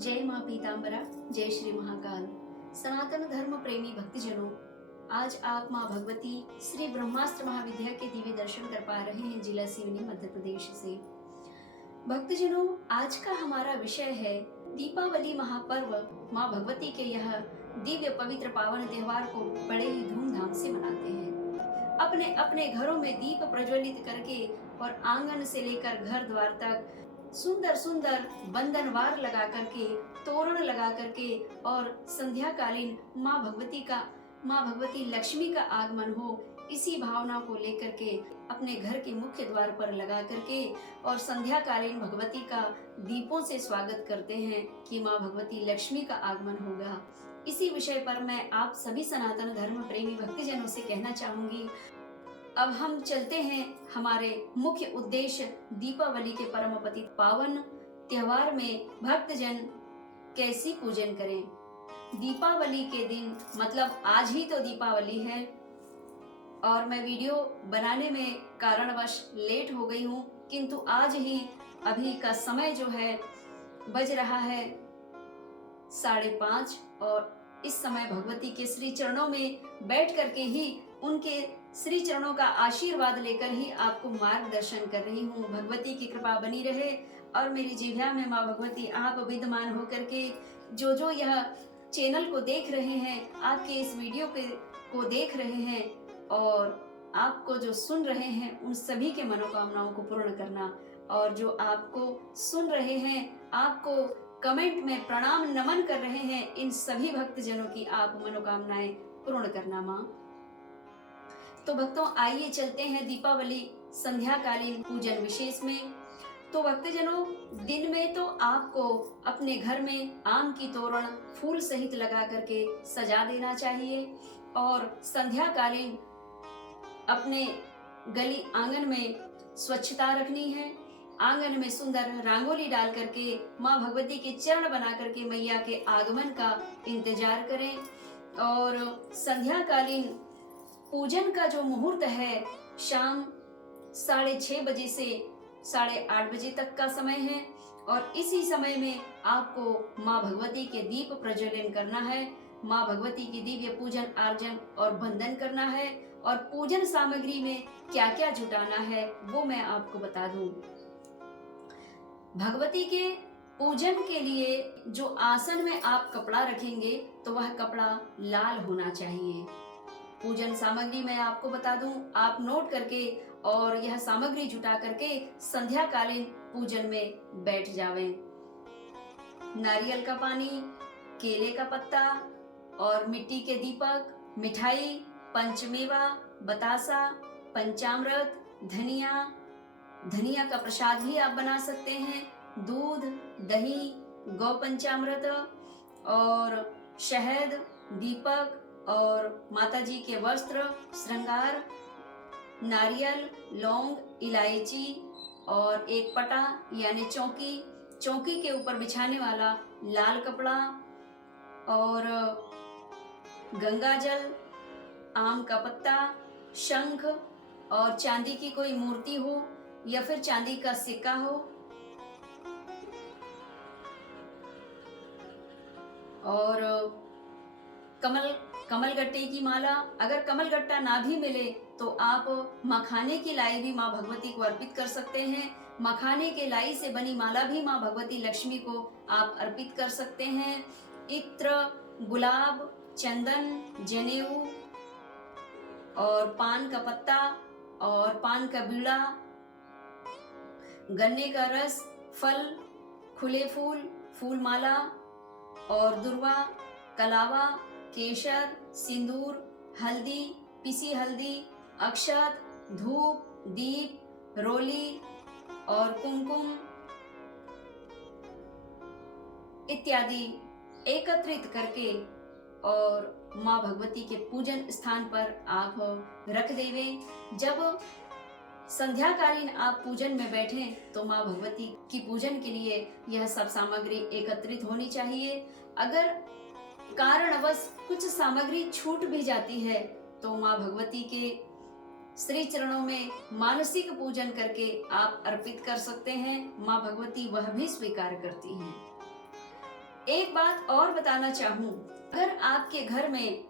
जय माँ पीताम्बरा, जय श्री महाकाल। सनातन धर्म प्रेमी भक्तजनों, आज आप माँ भगवती श्री ब्रह्मास्त्र महाविद्या के दिव्य दर्शन कर पा रहे हैं जिला सिवनी मध्य प्रदेश से। भक्तजनों, आज का हमारा विषय है दीपावली महापर्व। माँ भगवती के यह दिव्य पवित्र पावन त्योहार को बड़े ही धूमधाम से मनाते हैं। अपने अपने घरों में दीप प्रज्वलित करके और आंगन से लेकर घर द्वार तक सुंदर सुंदर बंधनवार लगा करके, तोरण लगा करके और संध्या कालीन माँ भगवती लक्ष्मी का आगमन हो, इसी भावना को लेकर के अपने घर के मुख्य द्वार पर लगा करके और संध्या कालीन भगवती का दीपों से स्वागत करते हैं कि माँ भगवती लक्ष्मी का आगमन होगा। इसी विषय पर मैं आप सभी सनातन धर्म प्रेमी भक्तजनों से कहना चाहूंगी। अब हम चलते हैं हमारे मुख्य उद्देश्य दीपावली के परम पतित पावन त्योहार में भक्तजन कैसी पूजन करें। दीपावली के दिन मतलब आज ही तो दीपावली है और मैं वीडियो बनाने में कारणवश लेट हो गई हूँ, किंतु आज ही अभी का समय जो है बज रहा है 5:30 और इस समय भगवती के श्री चरणों में बैठ करके ही उनके श्री चरणों का आशीर्वाद लेकर ही आपको मार्गदर्शन कर रही हूँ। भगवती की कृपा बनी रहे और मेरी जिह्वा में माँ भगवती आप विद्यमान होकर के जो यह चैनल को देख रहे हैं, आपके इस वीडियो को देख रहे हैं और आपको जो सुन रहे हैं, उन सभी के मनोकामनाओं को पूर्ण करना। और जो आपको सुन रहे हैं, आपको कमेंट में प्रणाम नमन कर रहे हैं, इन सभी भक्तजनों की आप मनोकामनाएं पूर्ण करना माँ। तो भक्तों, आइए चलते हैं दीपावली संध्याकालीन पूजन विशेष में। तो भक्तजनों, दिन में तो आपको अपने घर में आम की तोरण फूल सहित लगा करके सजा देना चाहिए और संध्याकालीन अपने गली आंगन में स्वच्छता रखनी है। आंगन में सुंदर रंगोली डाल करके माँ भगवती के चरण बना करके मैया के आगमन का इंतजार करें। और संध्याकालीन पूजन का जो मुहूर्त है शाम 6:30 बजे से 8:30 बजे तक का समय है और इसी समय में आपको माँ भगवती के दीप प्रज्वलन करना है, माँ भगवती की दिव्य पूजन अर्चन और वंदन करना है। और पूजन सामग्री में क्या क्या जुटाना है वो मैं आपको बता दूं। भगवती के पूजन के लिए जो आसन में आप कपड़ा रखेंगे तो वह कपड़ा लाल होना चाहिए। पूजन सामग्री मैं आपको बता दूं, आप नोट करके और यह सामग्री जुटा करके संध्याकालीन पूजन में बैठ जावें। नारियल का पानी, केले का पत्ता और मिट्टी के दीपक, मिठाई, पंचमेवा, बतासा, पंचामृत, धनिया का प्रसाद भी आप बना सकते हैं, दूध, दही, गौ पंचामृत और शहद, दीपक और माताजी के वस्त्र, श्रृंगार, नारियल, लौंग, इलायची और एक पटा यानी चौकी के ऊपर बिछाने वाला लाल कपड़ा और गंगा जल, आम का पत्ता, शंख और चांदी की कोई मूर्ति हो या फिर चांदी का सिक्का हो और कमल गट्टे की माला। अगर कमल गट्टा ना भी मिले तो आप मखाने की लाई भी माँ भगवती को अर्पित कर सकते हैं। मखाने के लाई से बनी माला भी माँ भगवती लक्ष्मी को आप अर्पित कर सकते हैं। इत्र, गुलाब, चंदन, जनेऊ और पान का पत्ता और पान का बीड़ा, गन्ने का रस, फल, खुले फूल माला और दुर्वा, कलावा, केशर, सिंदूर, हल्दी, पिसी हल्दी, अक्षत, धूप, दीप, रोली और कुमकुम इत्यादि एकत्रित करके और माँ भगवती के पूजन स्थान पर आप रख देवे। जब संध्याकालीन आप पूजन में बैठें तो माँ भगवती की पूजन के लिए यह सब सामग्री एकत्रित होनी चाहिए। अगर कारणवश कुछ सामग्री छूट भी जाती है तो माँ भगवती के श्री चरणों में मानसिक पूजन करके आप अर्पित कर सकते हैं। माँ भगवती वह भी स्वीकार करती हैं। एक बात और बताना चाहूँ, अगर आपके घर में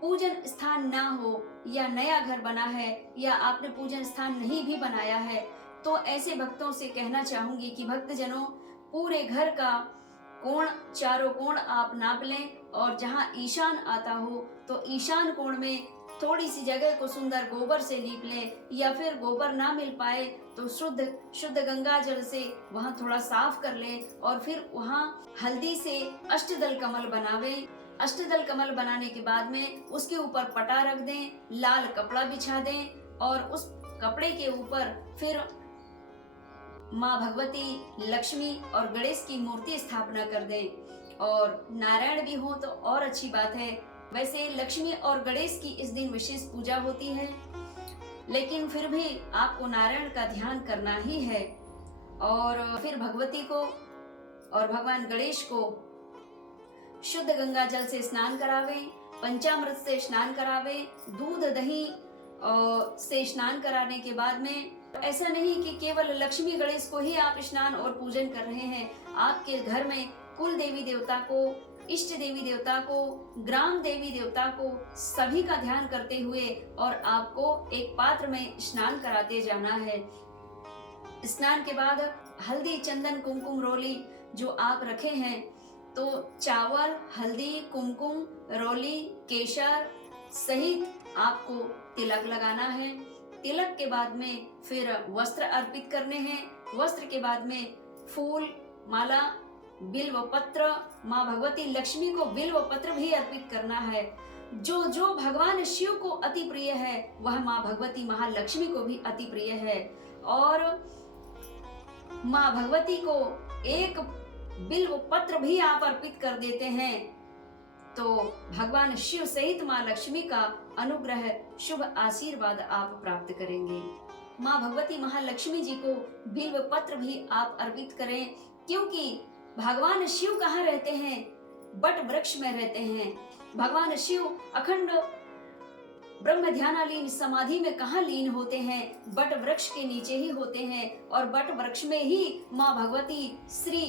पूजन स्थान ना हो या नया घर बना है या आपने पूजन स्थान नहीं भी बनाया है, तो ऐसे भक्तों से कहना चाहूंगी कि भक्तजनों, पूरे घर का कोण, चारों कोण आप नाप लें और जहाँ ईशान आता हो तो ईशान कोण में थोड़ी सी जगह को सुंदर गोबर से लीप लें, या फिर गोबर ना मिल पाए तो शुद्ध शुद्ध गंगा जल से वहाँ थोड़ा साफ कर लें और फिर वहाँ हल्दी से अष्टदल कमल बनावें। अष्टदल कमल बनाने के बाद में उसके ऊपर पटा रख दें, लाल कपड़ा बिछा दें और उस कपड़े के ऊपर फिर माँ भगवती, लक्ष्मी और गणेश की मूर्ति स्थापना कर दें। और नारायण भी हो तो और अच्छी बात है। वैसे लक्ष्मी और गणेश की इस दिन विशेष पूजा होती है, लेकिन फिर भी आपको नारायण का ध्यान करना ही है। और फिर भगवती को और भगवान गणेश को शुद्ध गंगा जल से स्नान करावें, पंचामृत से स्नान करावें, दूध दही से स्नान कराने के बाद में ऐसा नहीं कि केवल लक्ष्मी गणेश को ही आप स्नान और पूजन कर रहे हैं। आपके घर में कुल देवी देवता को, इष्ट देवी देवता को, ग्राम देवी देवता को, सभी का ध्यान करते हुए और आपको एक पात्र में स्नान कराते जाना है। स्नान के बाद हल्दी, चंदन, कुमकुम, रोली जो आप रखे हैं, तो चावल, हल्दी, कुमकुम, रोली, केशर सहित आपको तिलक लगाना है। तिलक के बाद में फिर वस्त्र अर्पित करने हैं। वस्त्र के बाद में फूल, माला, बिल्व पत्र, माँ भगवती लक्ष्मी को बिल्व पत्र भी अर्पित करना है। जो जो भगवान शिव को अति प्रिय है वह माँ भगवती महालक्ष्मी को भी अति प्रिय है। और माँ भगवती को एक बिल्व पत्र भी आप अर्पित कर देते हैं तो भगवान शिव सहित माँ लक्ष्मी का अनुग्रह, शुभ आशीर्वाद आप प्राप्त करेंगे। माँ भगवती महालक्ष्मी जी को बिल्व पत्र भी आप अर्पित करें, क्योंकि भगवान शिव कहाँ रहते हैं? बट वृक्ष में रहते हैं। भगवान शिव अखंड ब्रह्म ध्यानालीन समाधि में कहाँ लीन होते हैं? बट वृक्ष के नीचे ही होते हैं। और बट वृक्ष में ही माँ भगवती श्री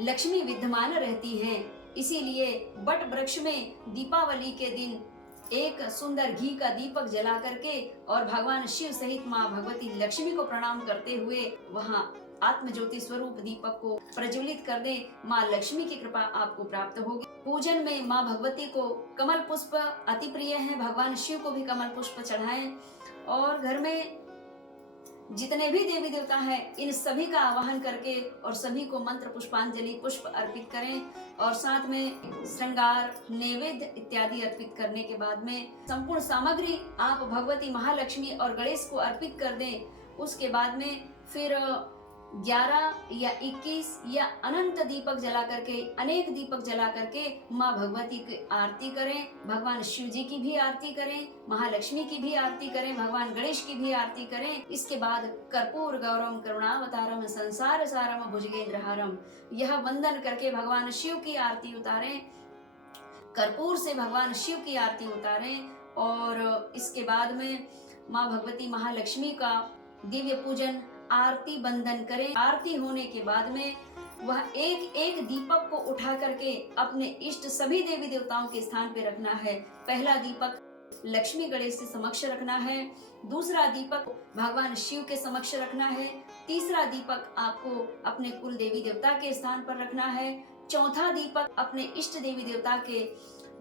लक्ष्मी विद्यमान रहती हैं। इसीलिए बट वृक्ष में दीपावली के दिन एक सुंदर घी का दीपक जला करके और भगवान शिव सहित माँ भगवती लक्ष्मी को प्रणाम करते हुए वहाँ आत्म ज्योति स्वरूप दीपक को प्रज्वलित कर दें। माँ लक्ष्मी की कृपा आपको प्राप्त होगी। पूजन में माँ भगवती को कमल पुष्प अति प्रिय है। भगवान शिव को भी कमल पुष्प चढ़ाएं और घर में जितने भी देवी देवता हैं इन सभी का आवाहन करके और सभी को मंत्र, पुष्पांजलि, पुष्प अर्पित करें। और साथ में श्रृंगार, नैवेद्य इत्यादि अर्पित करने के बाद में संपूर्ण सामग्री आप भगवती महालक्ष्मी और गणेश को अर्पित कर दें। उसके बाद में फिर 11 या 21 या अनंत दीपक जला करके, अनेक दीपक जला करके माँ भगवती की आरती करें। भगवान शिव जी की भी आरती करें, महालक्ष्मी की भी आरती करें, भगवान गणेश की भी आरती करें। इसके बाद कर्पूर गौरम करुणावतारम संसार सारम भुजगेंद्रहारम, यह वंदन करके भगवान शिव की आरती उतारें। कर्पूर से भगवान शिव की आरती उतारें और इसके बाद में माँ भगवती महालक्ष्मी का दिव्य पूजन, आरती बंदन करें। आरती होने के बाद में वह एक एक दीपक को उठा करके अपने इष्ट सभी देवी देवताओं के स्थान पे रखना है। पहला दीपक लक्ष्मी गणेश के समक्ष रखना है, दूसरा दीपक भगवान शिव के समक्ष रखना है, तीसरा दीपक आपको अपने कुल देवी देवता के स्थान पर रखना है, चौथा दीपक अपने इष्ट देवी देवता के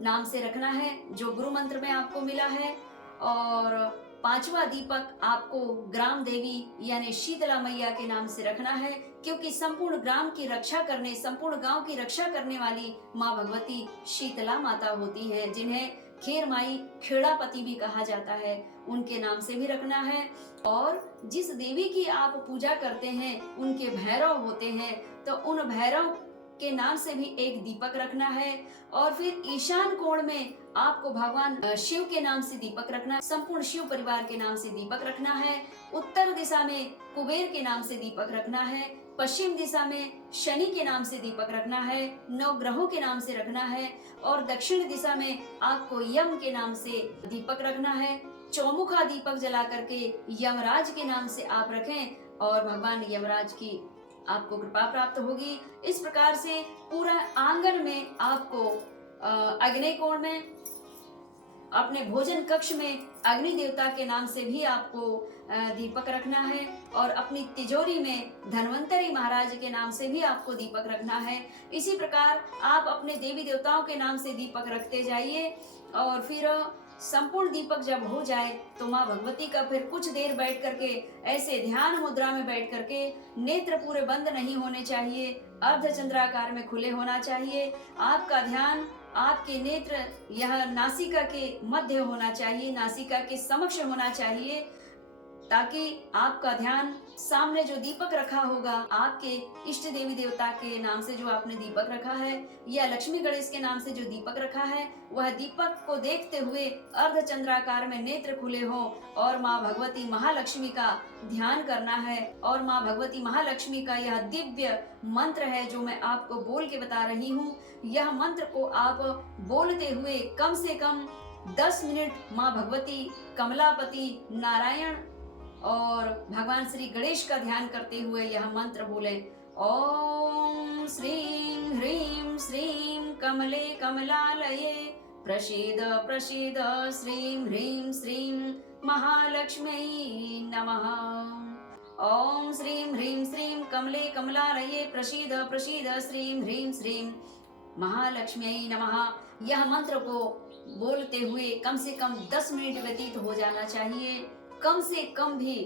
नाम से रखना है जो गुरु मंत्र में आपको मिला है, और पांचवा दीपक आपको ग्राम देवी यानी शीतला मैया के नाम से रखना है, क्योंकि संपूर्ण ग्राम की रक्षा करने, संपूर्ण गांव की रक्षा करने वाली माँ भगवती शीतला माता होती है, जिन्हें खेर माई, खेड़ापति भी कहा जाता है, उनके नाम से भी रखना है। और जिस देवी की आप पूजा करते हैं उनके भैरव होते हैं, तो उन भैरव के नाम से भी एक दीपक रखना है। और फिर ईशान कोण में आपको भगवान शिव के नाम से दीपक रखना है, संपूर्ण शिव परिवार के नाम से दीपक रखना है। उत्तर दिशा में कुबेर के नाम से दीपक रखना है, पश्चिम दिशा में शनि के नाम से दीपक रखना है, 9 ग्रहों के नाम से रखना है, और दक्षिण दिशा में आपको यम के नाम से दीपक रखना है। चौमुखा दीपक जला करके यमराज के नाम से आप रखें और भगवान यमराज की आपको कृपा प्राप्त होगी। इस प्रकार से पूरा आंगन में आपको अग्निकोण में, अपने भोजन कक्ष में अग्नि देवता के नाम से भी आपको दीपक रखना है, और अपनी तिजोरी में धन्वंतरी महाराज के नाम से भी आपको दीपक रखना है। इसी प्रकार आप अपने देवी देवताओं के नाम से दीपक रखते जाइए, और फिर संपूर्ण दीपक जब हो जाए तो माँ भगवती का फिर कुछ देर बैठ करके ऐसे ध्यान मुद्रा में बैठ करके, नेत्र पूरे बंद नहीं होने चाहिए, अर्धचंद्राकार में खुले होना चाहिए। आपका ध्यान, आपके नेत्र यह नासिका के मध्य होना चाहिए, नासिका के समक्ष होना चाहिए, ताकि आपका ध्यान सामने जो दीपक रखा होगा, आपके इष्ट देवी देवता के नाम से जो आपने दीपक रखा है, या लक्ष्मी गणेश के नाम से जो दीपक रखा है, वह दीपक को देखते हुए अर्धचंद्राकार में नेत्र खुले हो, और माँ भगवती महालक्ष्मी का ध्यान करना है। और माँ भगवती महालक्ष्मी का यह दिव्य मंत्र है जो मैं आपको बोल के बता रही हूँ। यह मंत्र को आप बोलते हुए कम से कम 10 मिनट माँ भगवती, कमलापति, नारायण और भगवान श्री गणेश का ध्यान करते हुए यह मंत्र बोले। ओम श्रीं ह्रीं श्रीं कमले कमलालये प्रसीद प्रसीद श्रीं ह्रीं श्रीं महालक्ष्म्यै नमः। ओम श्रीं ह्रीं श्रीं कमले कमलालये प्रसीद प्रसीद श्रीं ह्रीं श्रीं महालक्ष्म्यै नमः। यह मंत्र को बोलते हुए कम से कम 10 मिनट व्यतीत हो जाना चाहिए, कम से कम भी।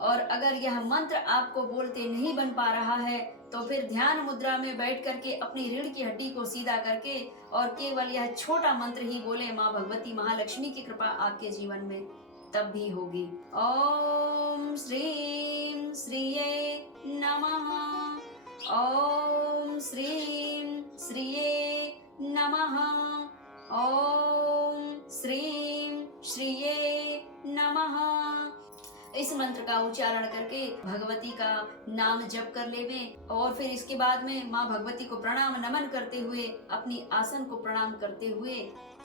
और अगर यह मंत्र आपको बोलते नहीं बन पा रहा है तो फिर ध्यान मुद्रा में बैठ करके अपनी रीढ़ की हड्डी को सीधा करके और केवल यह छोटा मंत्र ही बोले, माँ भगवती महालक्ष्मी की कृपा आपके जीवन में तब भी होगी। ओम श्रीं श्रीये नमः। ओम श्रीं श्रीये नमः। ओम श्रीं श्रीये नमः। इस मंत्र का उच्चारण करके भगवती का नाम जप कर लेवे, और फिर इसके बाद में माँ भगवती को प्रणाम नमन करते हुए अपनी आसन को प्रणाम करते हुए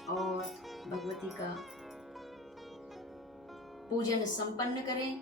और भगवती का पूजन संपन्न करें।